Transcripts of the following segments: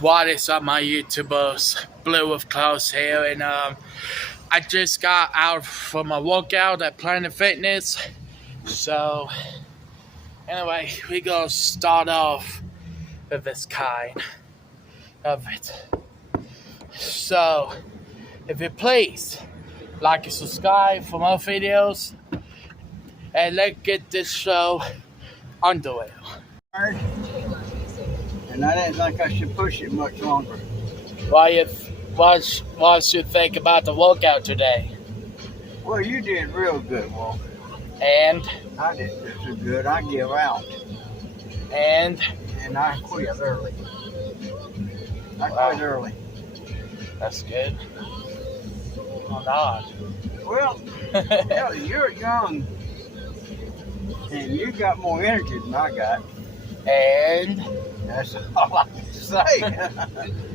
What is up, my YouTubers? Blue with Klaus here, and I just got out from a workout at Planet Fitness. So, anyway, we gonna start off with this kind of it. So, if you please like and subscribe for more videos, and let's get this show underway. And I didn't think I should push it much longer. What you think about the workout today? Well, you did real good, Wolf. And I didn't do so good. I give out. And I quit early. Quit early. That's good. Oh, not. Well, hell, you're young. And you got more energy than I got. And that's all I can say.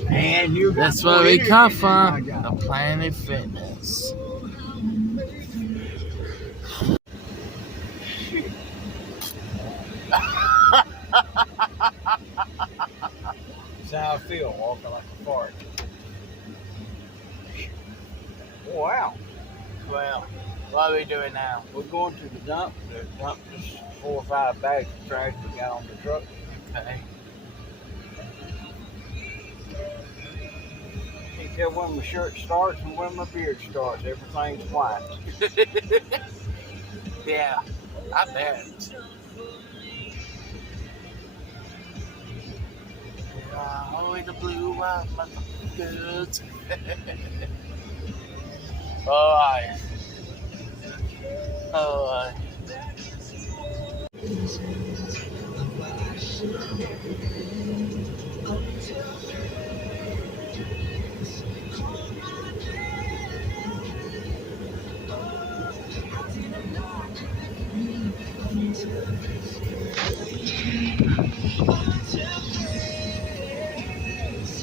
And you got that's more where we energy come than from, I got. the Planet Fitness. That's how I feel, walking like a fart. Wow. Well, what are we doing now? We're going to the dump to dump just 4 or 5 bags of trash we got on the truck. Okay. You can tell when my shirt starts and when my beard starts. Everything's white. Yeah, I bet. Oh, the blue white motherfuckers. Alright. Alright.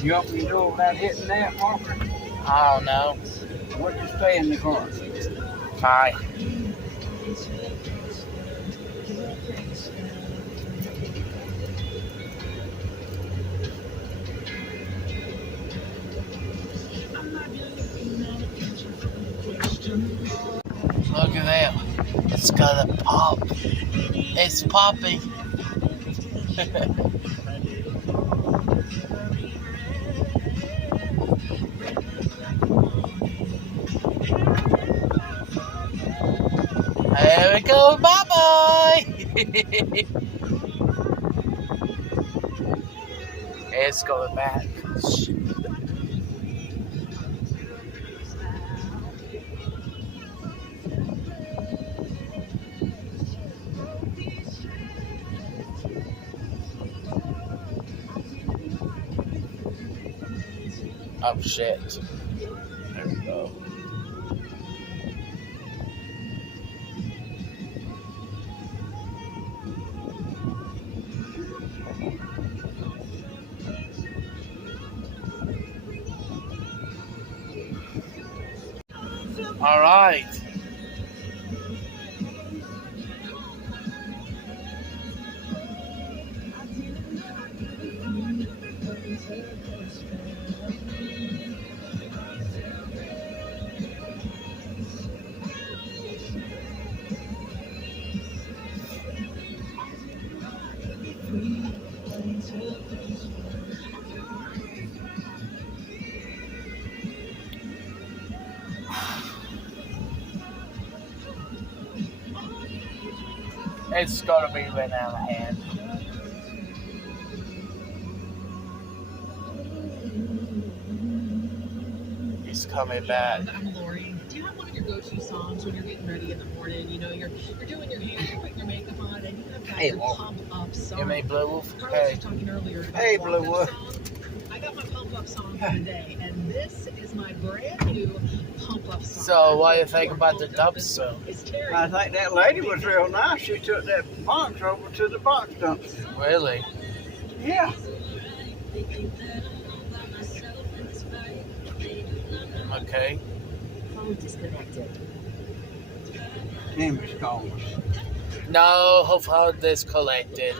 You want me to know about hitting that, Walker? I don't know. What you stay in the car? Hi. Look at that. It's got a pop. It's popping. There we go. Bye-bye. It's going back. Oh shit. There we go. All right. It's gotta be right out of hand. He's coming back. I'm Lori. Do you have one of your go-to songs when you're getting ready in the morning? You know, you're doing your hair, you're putting your makeup on, and you have got your pump up song. You mean Blue Wolf? Carlos was talking earlier about Hey, the Blue walk-up Wolf. song. I got my pump up song for today, and this is my brand new pump up song. So, what do you think about the dub song? It's Terry. I think that lady was real nice. She took that box over to the box dumpster. Really? Yeah. Okay. Phone disconnected. Name is calling us. No, her phone disconnected.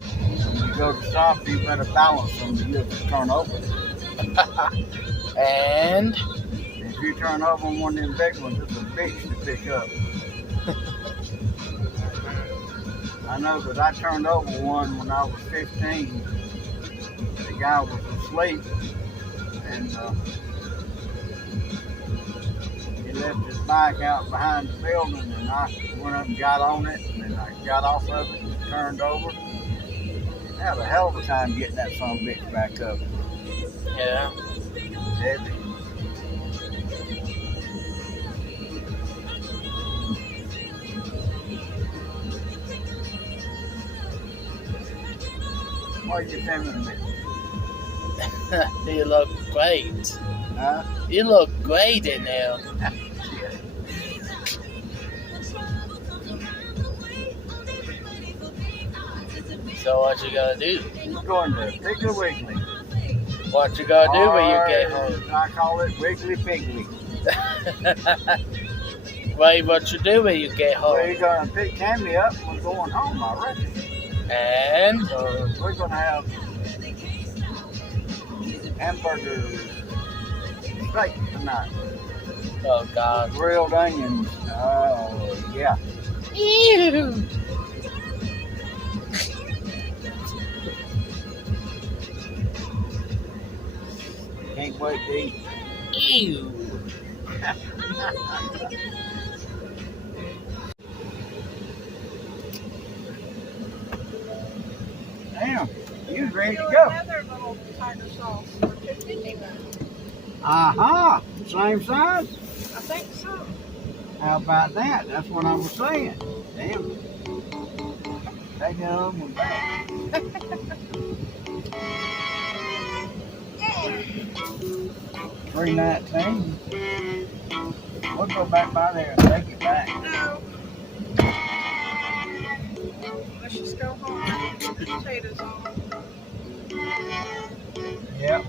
You go to stop, you better balance them to you turn over. And If you turn over on one of them big ones, it's a bitch to pick up. I know because I turned over one when I was 15. The guy was asleep, and he left his bike out behind the building, and I went up and got on it, and then I got off of it and turned over. I had a hell of a time getting that son of a bitch back up. yeah. Heavy. Why are you filming me? You look great. Huh? You look great in there. So what you gonna do? We're going to Piggly Wiggly. What you gonna do when you get Or, home? I call it Wiggly Piggly. Wait, what you do when you get home? We're going to pick Tammy up and we're going home already. And So we're going to have hamburger steak tonight. oh God. Grilled onions. Oh, yeah. Ew. Can't wait to eat. Ew. Damn, you ready to go? Another little tiger sauce for $15. Uh-huh. Same size? I think so. How about that? That's what I was saying. Damn. Take it over back. $3.19. We'll go back by there and take it back. No. Let's just go home and put the potatoes on. Yep.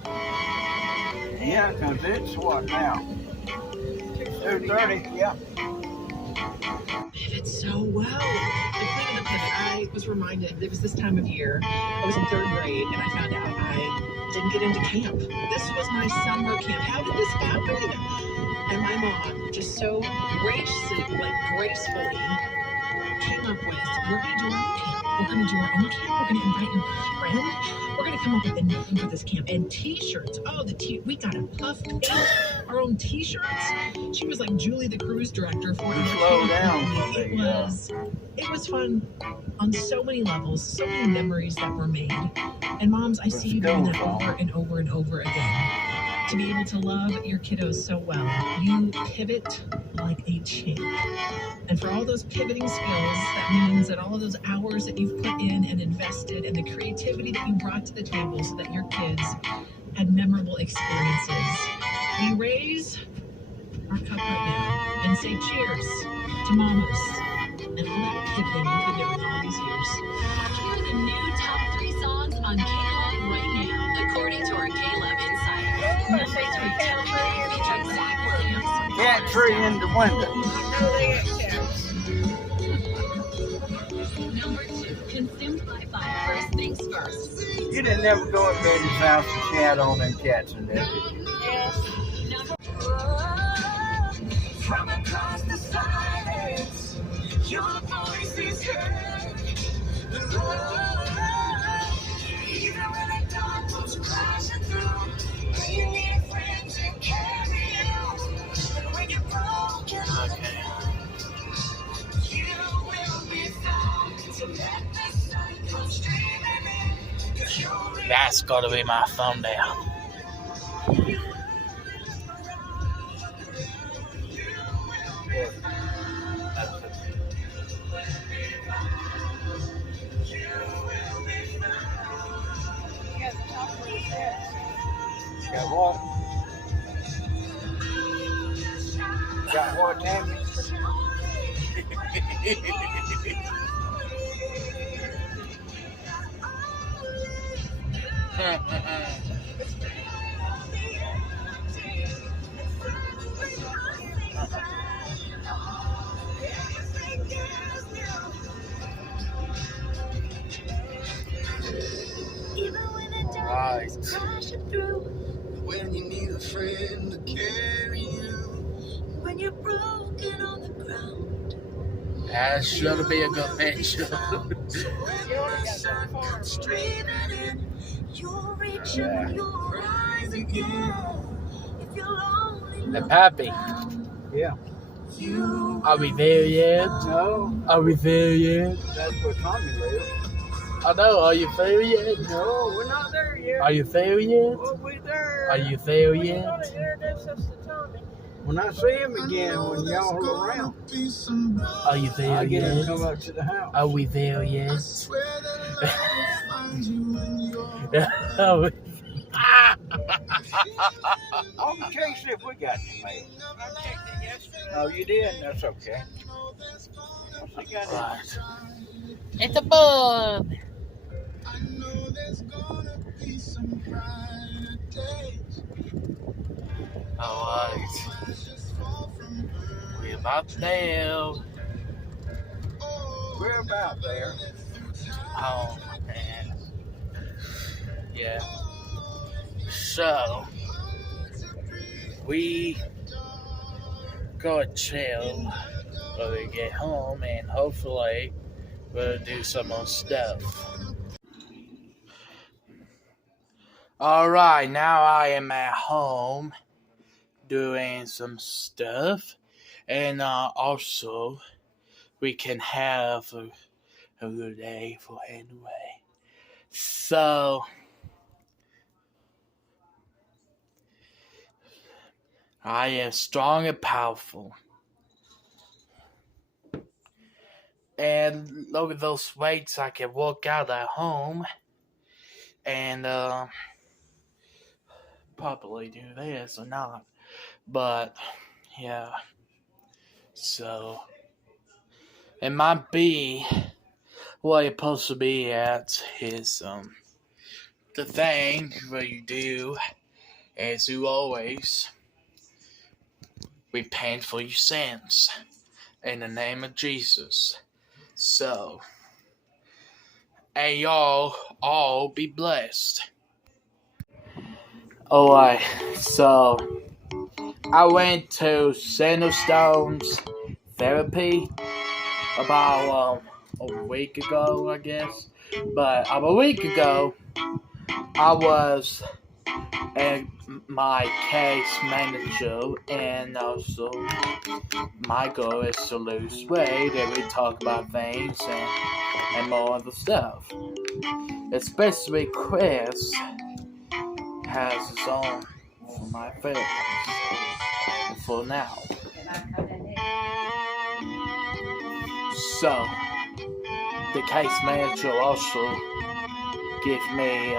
Yeah, because it's what now? 2:30. Yeah. Pivot so well. The point of the pivot, I was reminded, it was this time of year, I was in 3rd grade, and I found out I didn't get into camp. This was my summer camp. How did this happen? And my mom just so gracefully came up with, we're going to do our own camp. We're going to do our own camp. We're going to invite your friend. We're going to come up with a name for this camp. And t-shirts. Oh, we got a puff paint, our own t-shirts. She was like Julie, the cruise director for You the slow camp. down. It was fun on so many levels, so many memories that were made. And moms, I see you doing that over and over and over again. To be able to love your kiddos so well, you pivot like a champ. And for all those pivoting skills, that means that all of those hours that you've put in and invested and the creativity that you brought to the table so that your kids had memorable experiences. We raise our cup right now and say cheers to mamas and all that pivoting you've been doing all these years. Here are the new top 3 songs on K-Love right now, according to our K-Love Insider. Number 3, Cat Tree featuring Zach Williams. Cat tree in the window. Number 2, Consumed by Fire, First Things First. You didn't ever go at Betty's house and she had on them cats in there, did you? Yes. Number From across the silence, your voice is heard. Even when the dark comes crashing through, you need a friend to carry you. And when you're broken on the ground, you will be found. So let the sun come streaming in, 'cause you're That's gotta be my thumbnail. Got what? Got what, Tammy? right. Crashing through. When you need a friend to carry you. When you're broken on the ground. That should be a good picture. You'll reach and you'll rise again. If you're lonely, Hey, Pappy. Yeah. Are we there yet? No, Are we there yet? that's where Tommy lives. I know. Are you there yet? No, we're not there yet. Are you there yet? We'll be there. Are you there When you yet? gonna introduce us to Tommy? When I see him again, when y'all are around, Are you there I'll get him to yet? come up to the house. Are we there yet? Oh, you can't see if we got the mail. I checked it yesterday. Oh, you did? That's okay. What's he got in? Right. It's a bug. Alright. We're about there. We're about there. Oh, man. Yeah. So, we go to chill when we get home, and hopefully we'll do some more stuff. Alright, now I am at home doing some stuff, and also we can have a good day for anyway. So, I am strong and powerful. And look at those weights, I can work out at home. And probably do this or not. But yeah. So it might be what you're supposed to be at is the thing where you do as you always repent for your sins in the name of Jesus. So, and y'all all be blessed. Alright, so I went to Sandstone's therapy about a week ago, I guess. But a week ago, I was my case manager, and also my goal is to lose weight, and we talk about things and more other stuff. Especially Chris has his own for my therapist for now. So the case manager also give me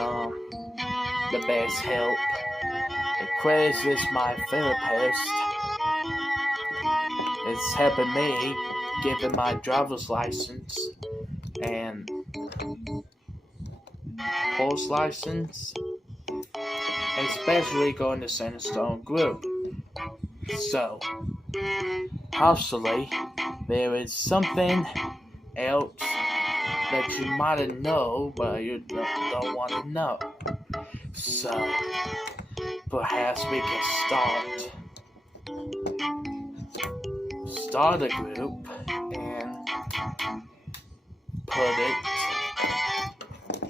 the best help. And Chris is my therapist. It's helping me getting my driver's license and horse license, especially going to Sandstone Group. So, possibly there is something else that you might know, but you don't want to know. So, perhaps we can start a group and put it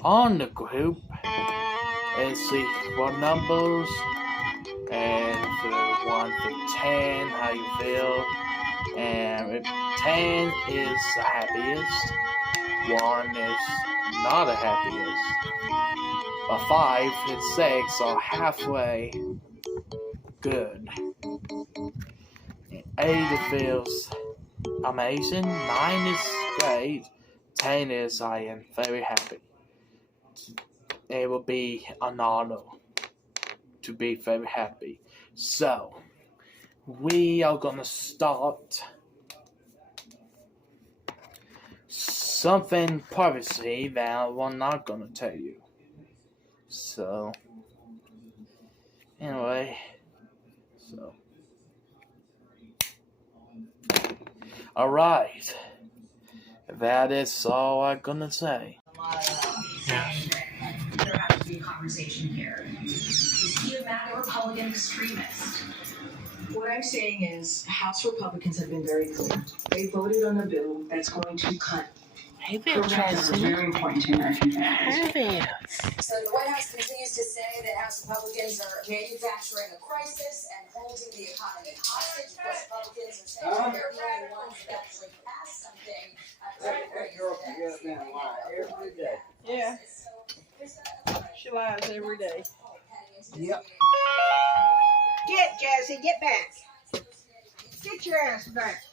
on the group and see what numbers, and for 1 through 10 how you feel. And if 10 is the happiest, 1 is not the happiest, but 5 and 6 are halfway good. 8 feels amazing, 9 is great, 10 is I am very happy. It will be an honor to be very happy. So, we are gonna start something privacy that I'm not gonna tell you. So, anyway, alright, that is all I'm gonna say. Yes. conversation here. Is he a MAGA Republican extremist? What I'm saying is House Republicans have been very clear. They voted on a bill that's going to cut Hey there, programs that are very important to American families. Hey there. So the White House continues to say that House Republicans are manufacturing a crisis and holding the economy hostage. Republicans are saying they're the only ones that actually pass something. That girl can get up there and lie every day. Yeah. She lies every day. Yep. Get Jazzy, get back. Get your ass back.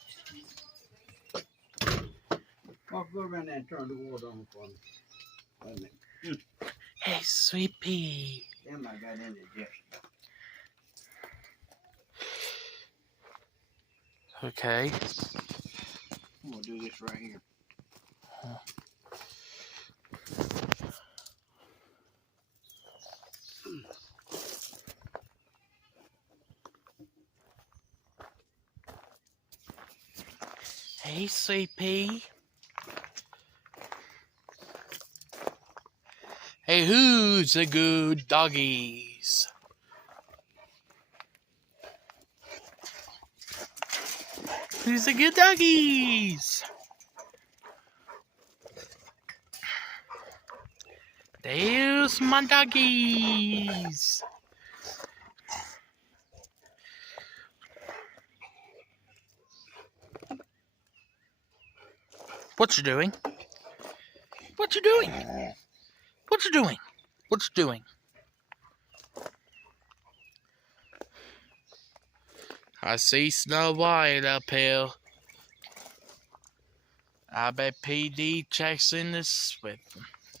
Well, go around there and turn the water on for me. Wait a minute. Hey, sweet pea. Damn, I got indigestion. Okay. I'm gonna do this right here. Hey, sweet pea. Hey, who's the good doggies? Who's the good doggies? There's my doggies. What you doing? What you doing? What you doing? What you doing? I see Snow White up here. I bet PD checks in this with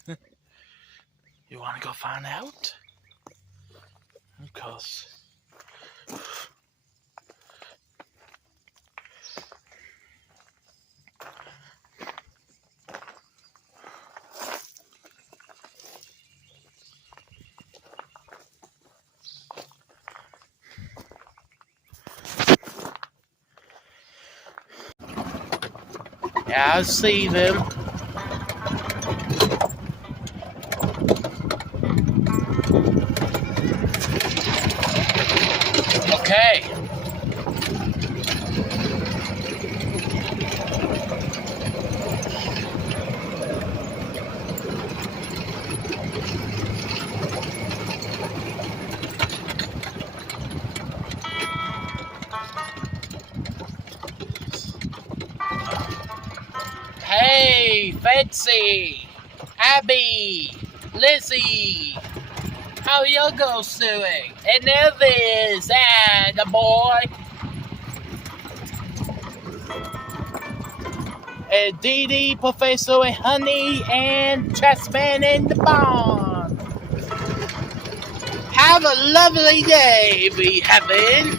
them. You wanna go find out? Of course. Yeah, I see them. Okay. Hey, Fancy, Abby, Lizzie, how y'all girls doing? And Elvis, and the boy. And Dee Dee, Professor, and Honey, and Chessman in the barn. Have a lovely day, we having.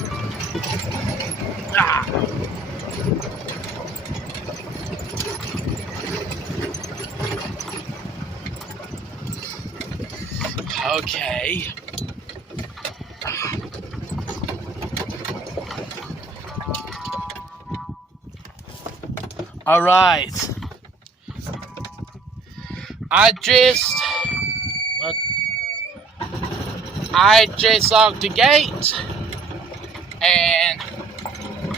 Okay. All right. I just locked the gate, and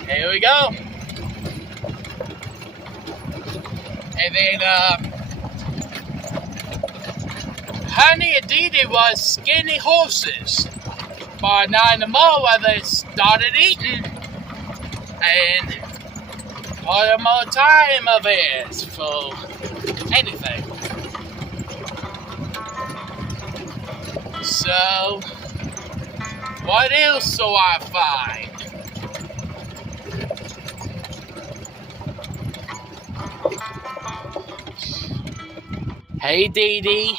here we go. And then, Honey and Dee Dee was skinny horses. By 9 in the morning, they started eating, and what more time of it for anything. So, what else do I find? Hey, Dee Dee.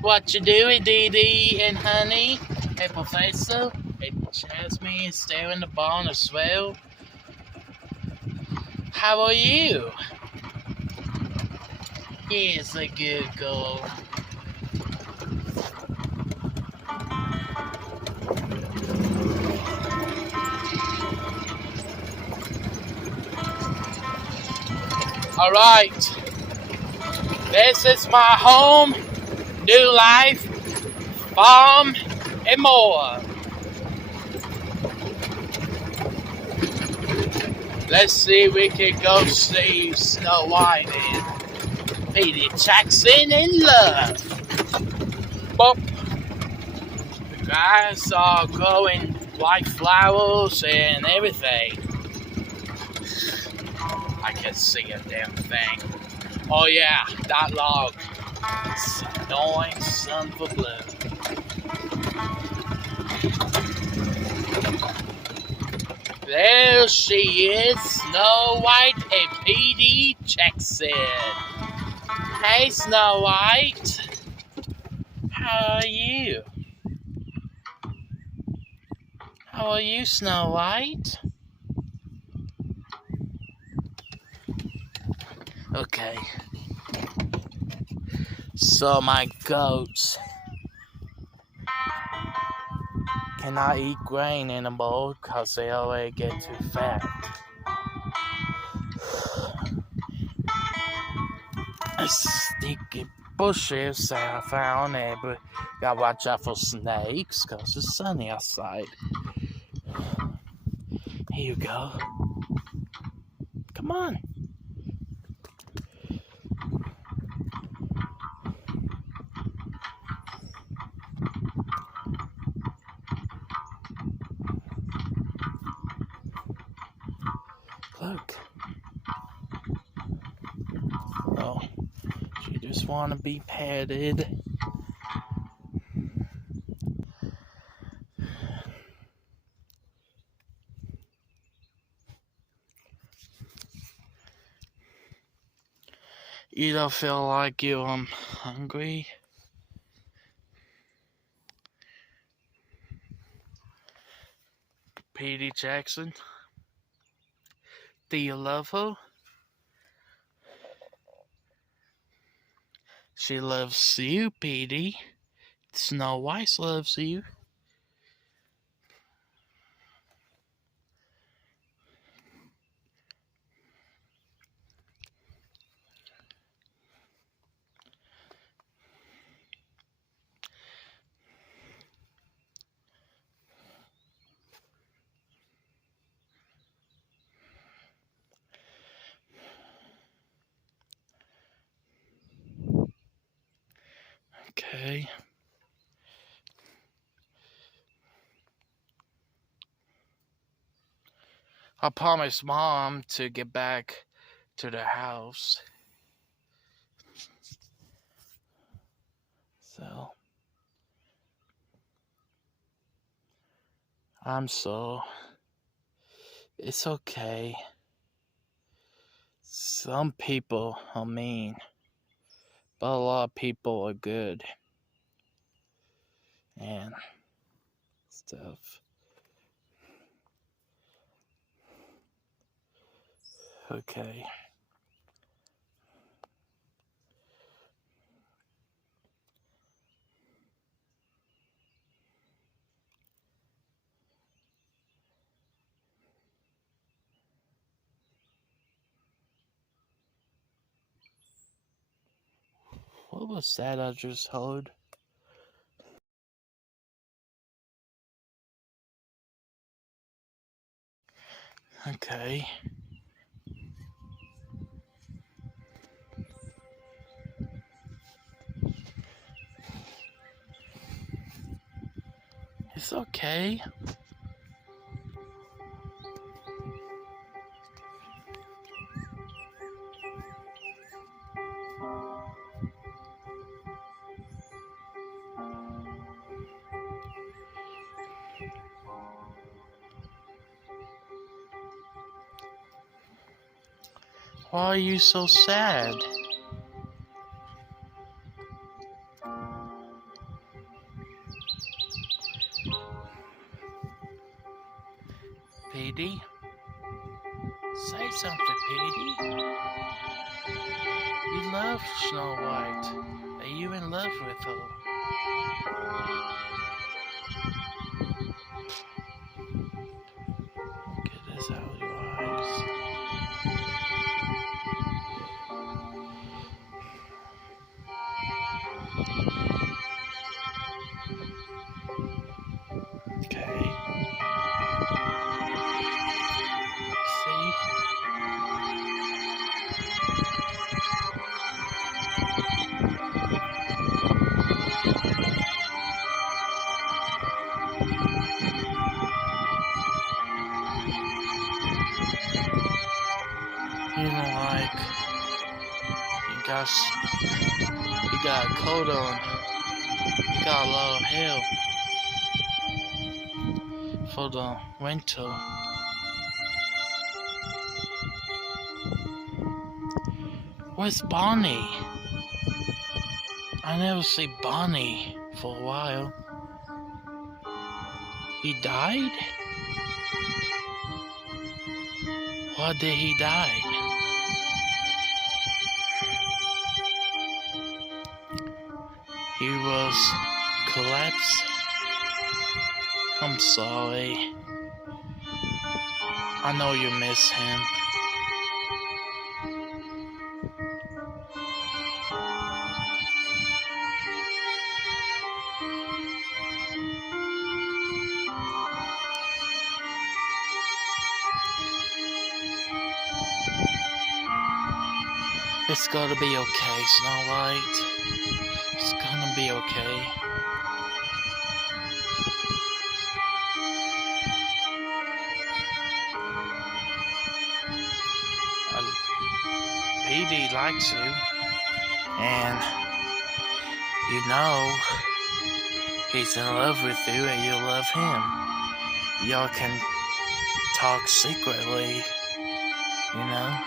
What you doing, Dee Dee and Honey? Hey, Professor. Hey, Jasmine, staring the barn as well. How are you? Here's a good girl. Alright. This is my home. New life. farm, and more. Let's see if we can go see Snow White and Peter Jackson in love. Bop. The guys are growing white flowers and everything. I can't see a damn thing. Oh yeah, that log. It's annoying son of a blue. There she is, Snow White and Peter Jackson. Hey, Snow White. How are you? How are you, Snow White? Okay. So my goats cannot eat grain anymore because they already get too fat. Sticky bushes that I found there, but gotta watch out for snakes because it's sunny outside. Here you go. Come on. Look. Oh, she just want to be petted. You don't feel like you're hungry? Peter Jackson? Do you love her? She loves you, Petey. Snow White loves you. Okay. I promised Mom to get back to the house. So, it's okay. Some people are mean, but a lot of people are good. And stuff. Okay. What was that I just heard? Okay. It's okay. Why are you so sad? Petey? Say something, Petey. You love Snow White. Are you in love with her? Get this out of your eyes. gosh. You got a coat on. You got a lot of hair for the winter. Where's Bonnie? I never see Bonnie for a while. He died? Why did he die? He was collapsed. I'm sorry. I know you miss him. It's gonna be okay, Snow White. It's gonna be okay. Petey likes you, and you know he's in love with you and you love him. Y'all can talk secretly, you know?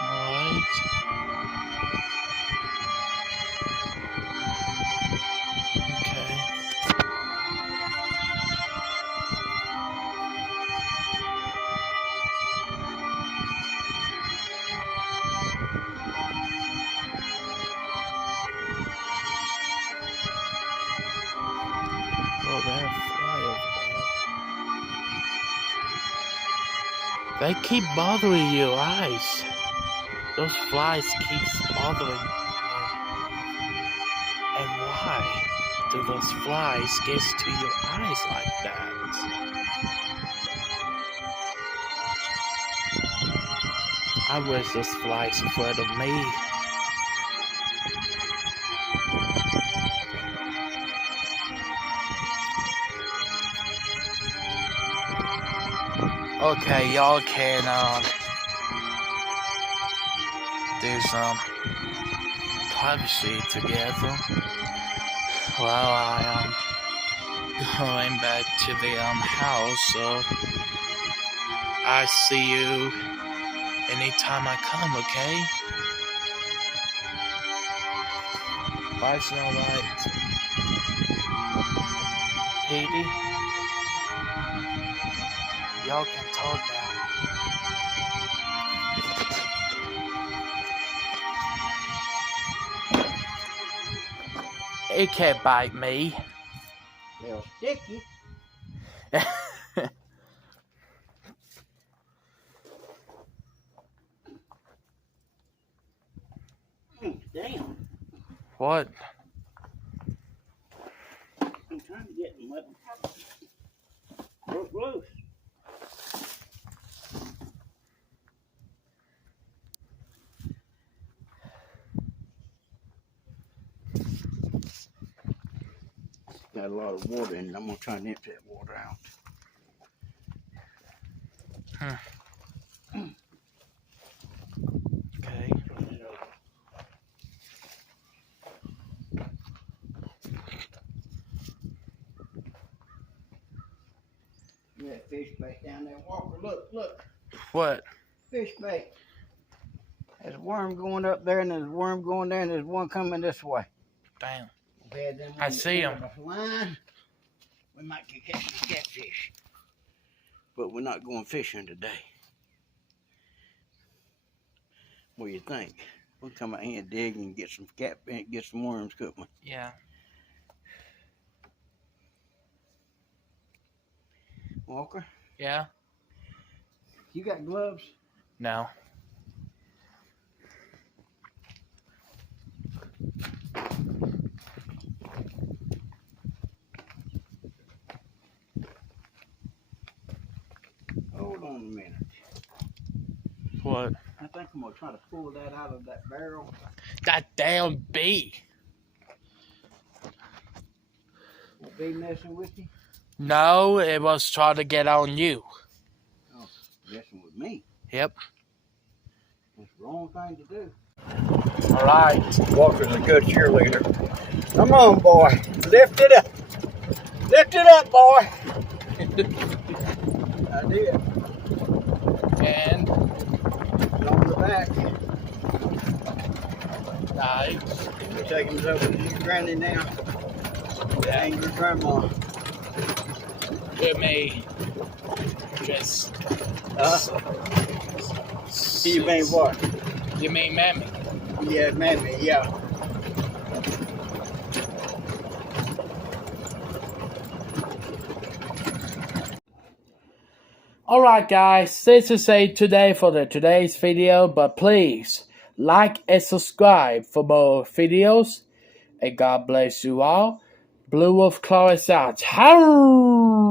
Alright. Okay. Oh, they have fly over there. They keep bothering your eyes. Those flies keep bothering you. And why do those flies get to your eyes like that? I wish those flies afraid of me. Okay, y'all can do some privacy together while I am going back to the house. So I see you anytime I come, okay? Bye, Snow White. Petey, y'all can talk now. It can't bite me. They'll stick you. Damn. What? I'm trying to get them up. Broke loose. Got a lot of water in it. I'm gonna try and empty that water out. Okay. Yeah, fish bait down there. Walker, look. What? Fish bait. There's a worm going up there, and there's a worm going there, and there's one coming this way. Damn. Them I see him. Line. We might catch some catfish, but we're not going fishing today. What do you think? We'll come out here and dig and get some worms cooking. Yeah. Walker, Yeah? you got gloves? No. Hold on a minute. What? I think I'm gonna try to pull that out of that barrel. That damn bee. be messing with you? No, it was trying to get on you. Oh, messing with me? Yep. That's the wrong thing to do. All right. Walker's a good cheerleader. Come on, boy. Lift it up. Lift it up, boy. I did. And On the back. nice. We're taking it over to your granny now. And your grandma. Give me just. You mean what? You mean mammy? Yeah, mammy, yeah. Alright guys, this is it today for today's video, but please like and subscribe for more videos, and God bless you all. Blue Wolf Claw is out. Howl!